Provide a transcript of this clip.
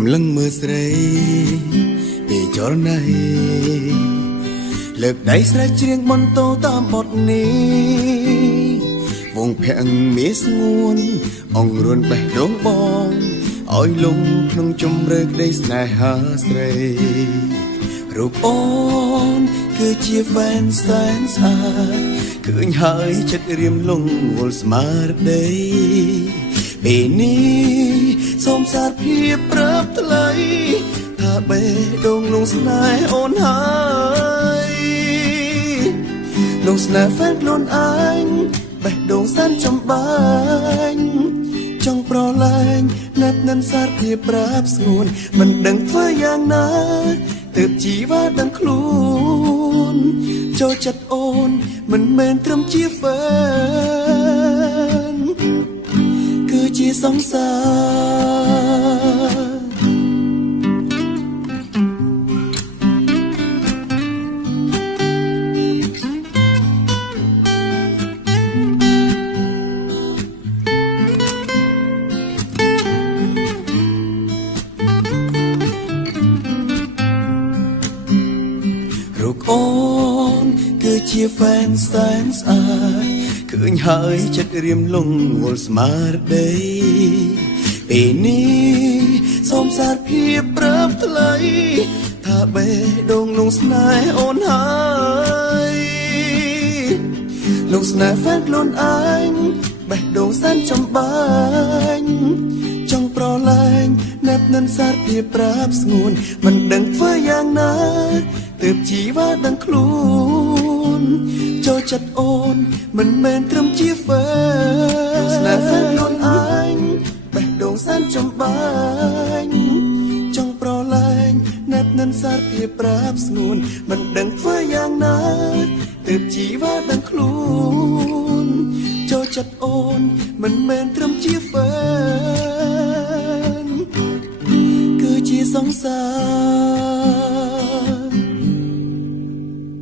កំឡឹងមើលស្រីពេលចរណៃលើកដៃស្រែកច្រៀងបន្តតាមបទនេះវងភាំងមេស្ងួនអងរួនបេះដូងបងឲ្យលំក្នុងជំរឿក្តីស្នេហាស្រីរូបអូនគឺជាហ្វេនសែនស្អាតឃើញហើយចិត្តរៀមលងវល់ស្មារតីពេលនេះសូមសារភាពប្រាប់ថ្លៃថាបេះដូងលងស្នេហ៍អូនហើយលងស្នេហ៍ហ្វេនខ្លួនឯងបេះដូងសែនចំបាញ់ចង់ប្រឡែងណាប់នឹងសារភាពប្រាប់ស្ងួនមិនដឹងធ្វើយ៉ាងណាទើបជីវ៉ាដឹងខ្លួនចូលចិត្តអូនមិនមែនត្រឹមជាហ្វេនគឺជាសង្សារអូនគឺជាហ្វេនសែនស្អាតឃើញហើយចិត្តរៀមលងវល់ស្មារតីពេលនេះសូមសារភាពប្រាប់ថ្លៃថាបេះដូងលងស្នេហ៍អូនហើយលងស្នេហ៍ហ្វេនខ្លួនឯងបេះដូងសែនចំបាញ់ចង់ប្រឡែងណាប់នឹងសារភាពប្រាប់ស្ងួនមិនដឹងធ្វើយ៉ាងណាទើបជីវ៉ាដឹងខ្លួនចូលចិត្តអូនមិនមែនត្រឹមជាហ្វេនស្នេហ៍ហ្វេនខ្លួនឯងបេះដូងសែនចំបាញ់ចង់ប្រឡែងណាប់នឹងសារភាពប្រាប់ស្ងួនមិនដឹងធ្វើយ៉ាងណាទើបជីវ៉ាដឹងខ្លួនចូលចិត្តអូនមិនមែនត្រឹមជាហ្វេនគឺជាសង្សារ